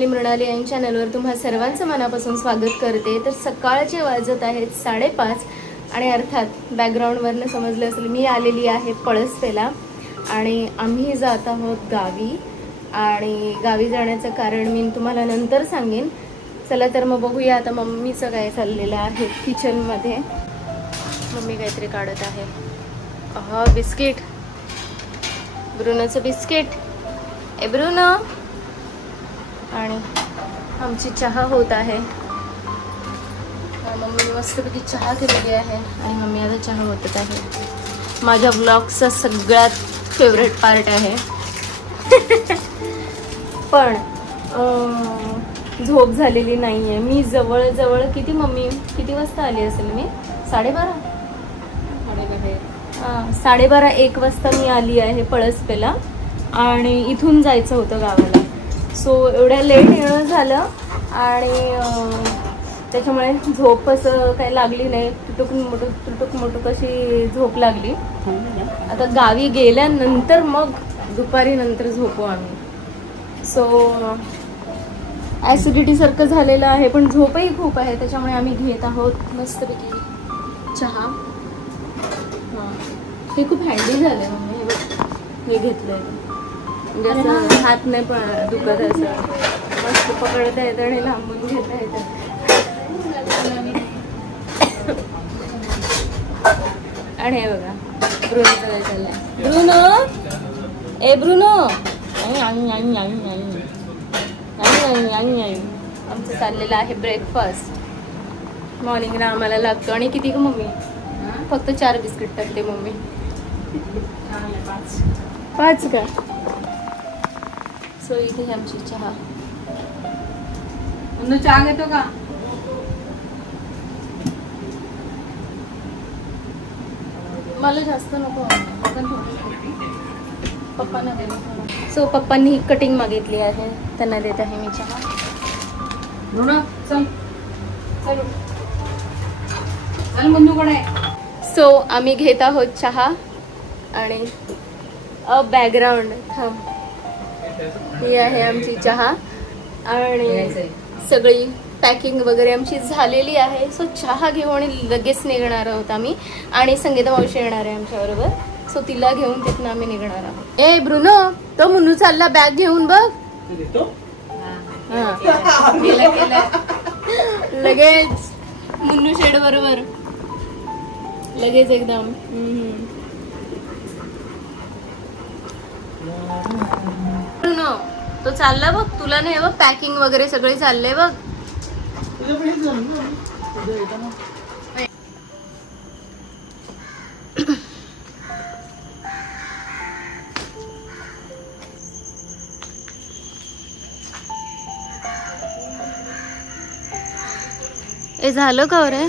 मृणाली या चॅनलवर तुम्हा सर्वांचं मनापासून स्वागत करते। तर सकाळचे वाजत आहेत 5:30 आणि अर्थात बॅकग्राऊंडवरनं समजलं असेल मी आलेली आहे पळसपेला आणि आम्ही जात आहोत गावी। आणि गावी जाण्याचं कारण मी तुम्हाला नंतर सांगेन। चला तर मग बघूया आता मम्मीचं काय चाललेलं आहे किचनमध्ये। मम्मी काहीतरी काढत आहे। हा बिस्किट, ब्रुनोचं बिस्किट। ए ब्रुनो, आणि आमची चहा होत आहे। मम्मी मस्तपैकी चहा केलेली आहे आणि मम्मी आता चहा होतच आहे। माझ्या ब्लॉगचा सगळ्यात फेवरेट पार्ट आहे। पण झोप झालेली नाहीये। मी जवळ किती मम्मी किती वाजता आली असेल? मी 12:30 1 वाजता मी आली आहे पळसपेला आणि इथून जायचं होतं गावाला। सो एवढ्या लेट येणं झालं आणि त्याच्यामुळे झोप असं काही लागली नाही। तुटुक मुटुक अशी झोप लागली। आता गावी गेल्यानंतर मग दुपारी नंतर झोपू आम्ही। सो ॲसिडिटी सारखं झालेलं आहे पण झोपही खूप आहे, त्याच्यामुळे आम्ही घेत आहोत मस्तपैकी चहा। हे खूप हँडी झालंय मम्मी, हे घेतलंय म्हणजे असं हात नाही पण दुखत, असं मस्त पकडता येतं आणि लांबून घेता येतं। आणि हे बघा ब्रुनोचं काय चाललंय। ब्रुनो, ए ब्रुनो, आमचं चाललेलं आहे ब्रेकफास्ट। मॉर्निंगला आम्हाला लागतो आणि किती का मम्मी? फक्त 4 बिस्किट टाकते मम्मी। 5 का? सो इथे आमची चहा। चहा घेतो का? मला जास्त नको, पप्पांना दे। सो पप्पांनी कटिंग मागितली आहे, त्यांना देत आहे मी चहा। सो आम्ही घेत आहोत चहा आणि बॅकग्राऊंड ही आहे आमची चहा आणि सगळी पॅकिंग वगैरे आमची झालेली आहे। सो चहा घेऊ आणि लगेच निघणार आहोत आम्ही। आणि संगीता मावशी येणार आहे आमच्याबरोबर, सो तिला घेऊन तिथून आम्ही निघणार आहोत। ए ब्रुनो, तो मुन्नू चालला बॅग घेऊन बघ। लगेच मुन्नू शेड बरोबर लगेच एकदम। ब्रुनो तो चालला बघ, तुला नाही बघ, पॅकिंग वगैरे सगळे चालले बघ। ए झालं का रे?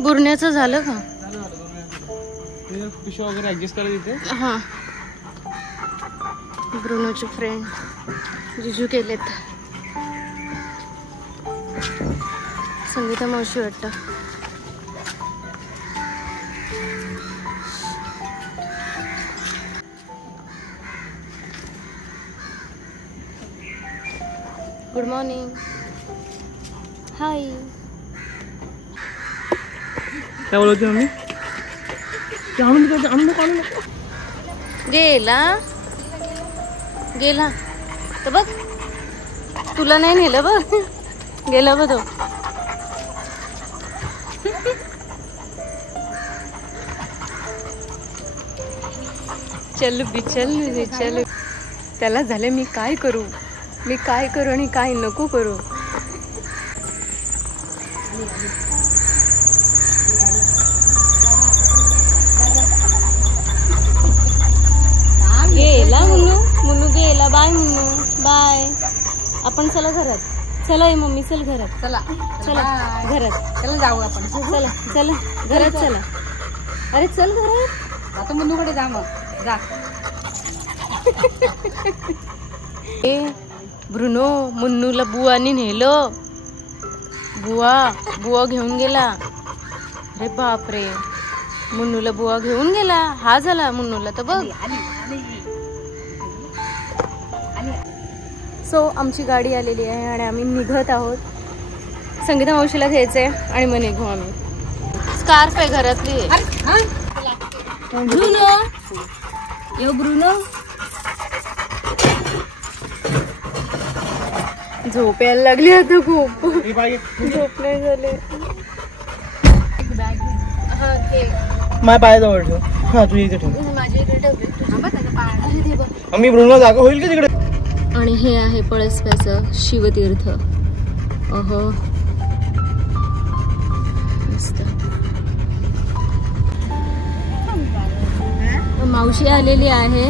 बुरण्याचं झालं का? पिशवी वगैरे ऍडजस्ट करा तिथे। हां, ब्रुनोचे फ्रेंड जिजू केलेत। संगीता मावशी वाटतं। गुड मॉर्निंग, हाय। काय बोलते मम्मी? गेला तर बघ, तुला नाही नेलं बघ, गेला बघ तो। चल बिचल चल। त्याला झाले मी काय करू आणि काय नको करू। गेला मुन्नू गेला। Bye Munnu, bye. आपण चला घरात, चला ये मम्मी, चल घरात, चला घरात, चला जाऊ आपण, चला घरात, चला। अरे चल घरात, आता मुन्नूकडे जा मग, जा। ए ब्रुनो, मुन्नूला बुवानी नेलं, बुवा घेऊन गेला। अरे बापरे, मुन्नूला बुवा घेऊन गेला। हा झाला मुन्नूला तर बघ। सो आमची गाडी आलेली आहे आणि आम्ही निघत आहोत. संगीता मावशीला घ्यायचं आहे आणि मग निघू आम्ही. स्कार्फ आहे घरातली. ब्रुनो यो ब्रुनो झोप यायला लागली आता खूप. झोप नाही झाले. हा घे. माझ्या पायाजवळ ठेव. हा तू इथे ठेव. माझ्या इकडे ठेवले. मी ब्रुनो जागा होईल का तिकडे. आणि हे आहे पळसप्याचं शिवतीर्थ. अहो मस्त. मावशी आलेली आहे.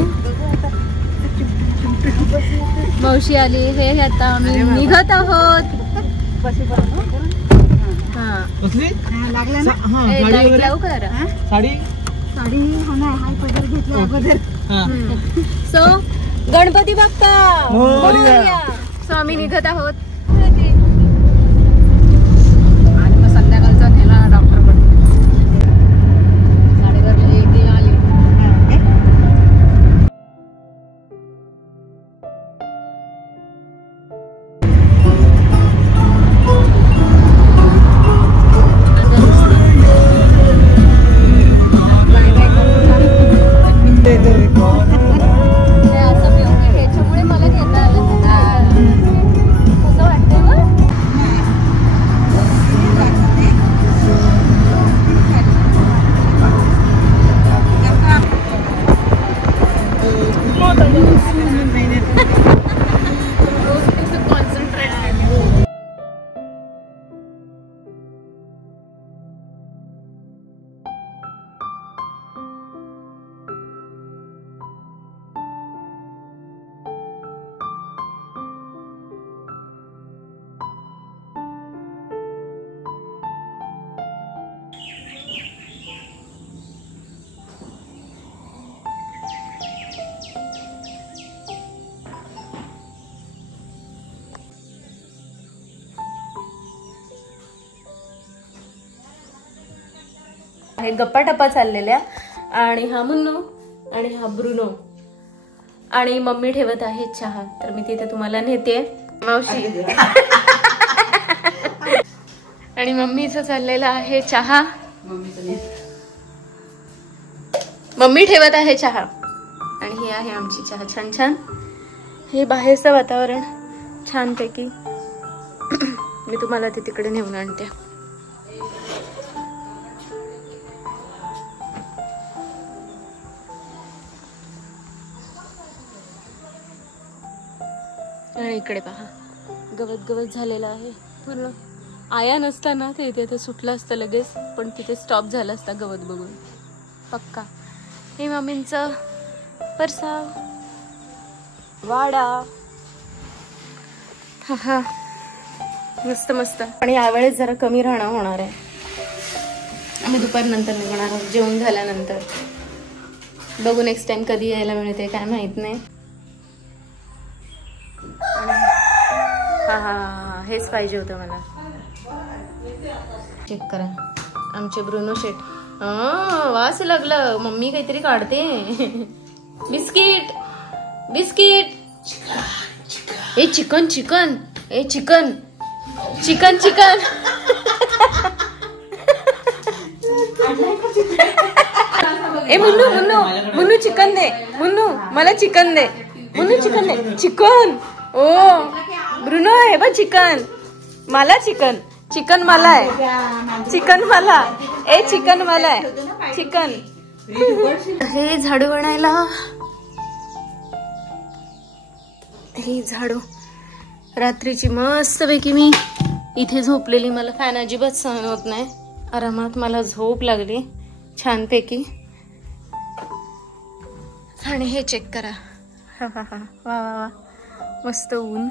मावशी आली. हे आता आम्ही निघत आहोत. हा लाईट लावू का जरा. साडी सो गणपती बाप्पा मोरया. सो आम्ही निघत आहोत. संध्याकाळचा नेला डॉक्टरकडे. गप्पा टप्पा चाललेल्या. आणि हा मुन्नू आणि हा ब्रुनो. आणि मम्मी ठेवत आहे चहा. तर मी तिथे तुम्हाला नेते मावशी. आणि मम्मीचं चाललेलं आहे चहा. मम्मी ठेवत आहे चहा. आणि ही आहे आमची चहा. छान छान. हे बाहेरचं वातावरण छानपैकी. मी तुम्हाला ते तिकडे नेऊन आणते. आणि इकडे पहा गवत गवत झालेलं आहे पूर्ण. आया नसताना ते इथे ते सुटलं असतं लगेच. पण तिथे स्टॉप झालं असता गवत बघून पक्का. हे मम्मींचं परसाव वाडा. हा मस्त मस्त. आणि यावेळेस जरा कमी राहणं होणार आहे. आम्ही दुपारनंतर निघणार आहोत जेवण झाल्यानंतर. बघू नेक्स्ट टाइम कधी यायला मिळते काय माहित नाही. हा हा हेच पाहिजे होतं मला. चेक करा आमचे ब्रुनो शेट. वास लागलं. मम्मी काहीतरी काढते. Biscuit biscuit. ए चिकन चिकन. ए चिकन चिकन चिकन. ए मुन्नू मुन्नू मुन्नू चिकन दे. मुन्नू मला चिकन दे. मुन्नू चिकन दे. चिकन. ओ ब्रुनो आहे बा चिकन. मला चिकन. चिकन मला आहे. चिकन मला. ए चिकन मला आहे. चिकन. हे झाडू बनायला. हे झाडू रात्रीची मस्तपैकी मी इथे झोपलेली. मला फॅन अजिबात सहन होत नाही. आरामात मला झोप लागली छानपैकी. आणि हे चेक करा. हा हा हा वा वा वा मस्त. ऊन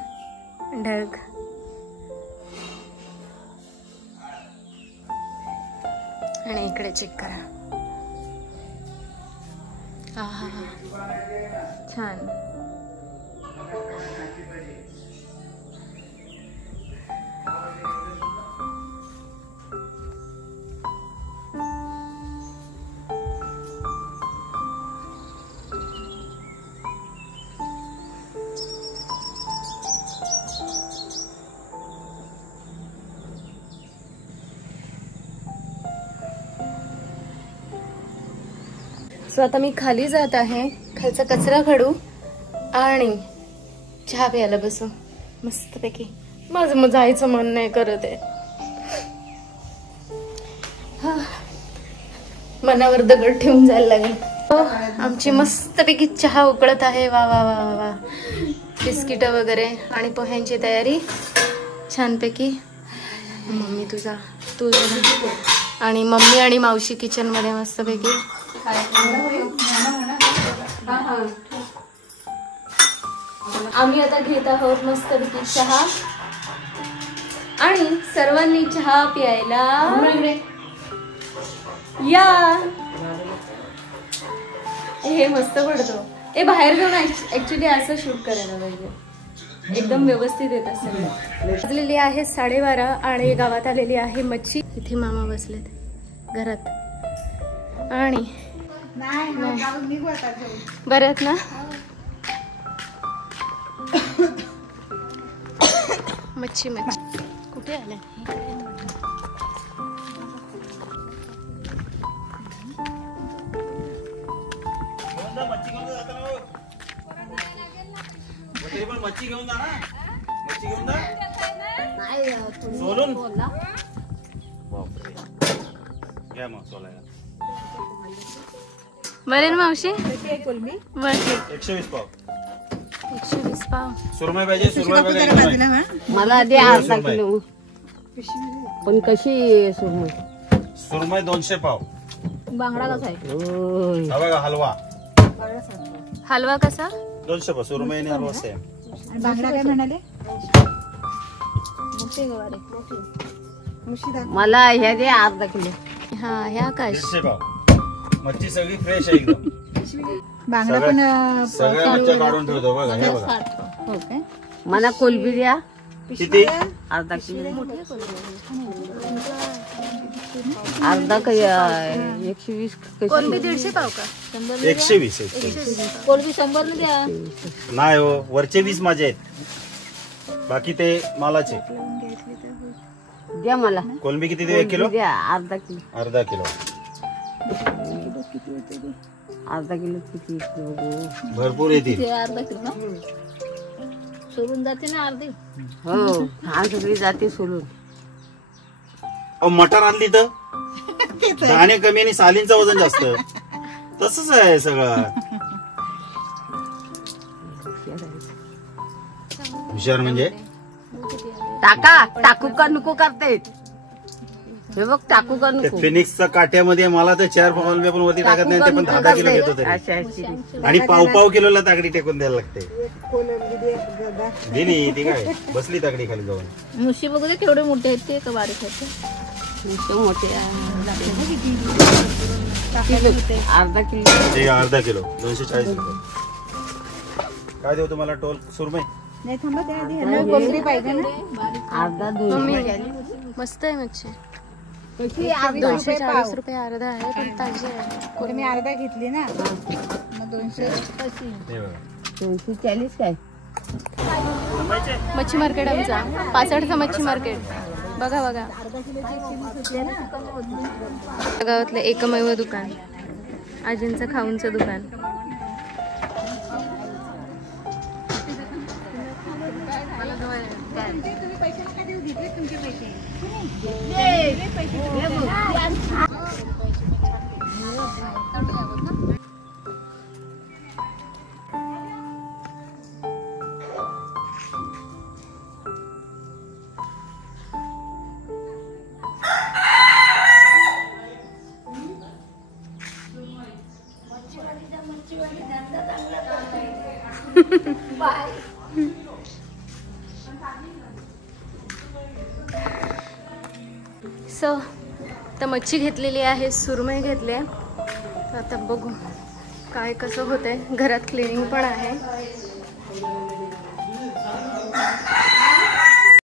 ढग. आणि इकडे चेक करा. हा हा हा छान. सो आता मी खाली जात आहे, खालचा कचरा काढू आणि चहा प्यायला बसू मस्तपैकी. माझं मग जायचं मन नाही करत आहे. मनावर दगड ठेवून जायला लागेल. आमची मस्तपैकी चहा उकळत आहे. वा वा वा वा वा. बिस्किट वगैरे आणि पोह्यांची तयारी छानपैकी. मम्मी तू जा. आणि मम्मी आणि मावशी किचन मध्ये मस्तपैकी. आम्ही आता घेत आहोत मस्तपैकी चहा आणि सर्वांनी चहा प्यायला या. हे मस्त पडतो. हे बाहेर जाऊन ऍक्च्युली असं शूट करायला पाहिजे. एकदम व्यवस्थित येत सगळं. वाजलेली आहे 12:30 आणि गावात आलेली आहे मच्छी. इथे मामा बसलेत घरात आणि बरं ना. मच्छी मच्छी कुठे आल्या. मच्छी घेऊन जा ना. मच्छी घेऊन जा. सोलून घ्या मग सोलायला. बरं मावशी 120 पाव. 120 पाव. सुरमई पाहिजे. सुरमई पाहिजे मला आधी अर्धा किलो. पण कशी सुरमई. सुरमई 200 पाव. बांगडा कसा आहे. हा बघा हलवा. हलवा कसा 200 पाव. सुरमई आणि हलवा सेम. बांगडा काय म्हणाले. मला ह्या दे अर्धा किलो. हा ह्या काय 150 पाव. मच्छी सगळी फ्रेश आहे एकदम. बांगडा पण सगळ्या मच्छ्या काढून ठेवतो बघा. हे बघा हो काय. मला कोलबी द्या किती. अर्धा किलो. अर्धा काही 120. कोलंबी 150 पाव का. 120. कोलबी 100 न द्या. नाही हो वरचे 20 माझे आहेत. बाकी ते मालाचे. द्या मला. कोलंबी किती देऊ. 1 किलो. द्या अर्धा किलो. अर्धा किलो. अर्धा किलो किती भरपूर येतील. अर्धा किलो ना. सोलून जाते ना अर्धी. हो हा सगळी जाते सोलून. मटण आणली तर दाणे कमी आणि सालींचं वजन जास्त. तसंच आहे सगळं. हुशार म्हणजे टाकू का नको करते. हे बघ टाकू का नको. फिनिक्सच्या काट्यामध्ये मला तर 4 पाव पण वरती टाकत नाही. ते पण 10 किलो घेतो तरी. आणि पाव किलोला तागडी टेकून द्यायला लागते. दिली ती काय बसली तागडी खाली जाऊन. मुशी बघू दे केवढे मोठे आहेत ते का बारीक आहेत. मोठे अर्धा किलो. ठीक आहे अर्धा किलो 240 रुपये. काय देऊ तुम्हाला टोल. सुरमई नाही थांबा त्या आधी ह्यांना कोलंबी पाहिजे ना. अर्धा मस्त आहे मच्छी. 240 रुपये अर्धा आहे पण ताजी आहे. मी अर्धा घेतली ना मग 200. हे बघा. 240 काय. मच्छी मार्केट आमचा 65चा मच्छी मार्केट. बघा बघा गावातलं एकमेव दुकान. आजींचं खाऊंचं दुकान. सो तर मच्छी घेतलेली आहे. सुरमई घेतली आहे. आता बघू काय कसं होतंय. घरात क्लिनिंग पण आहे.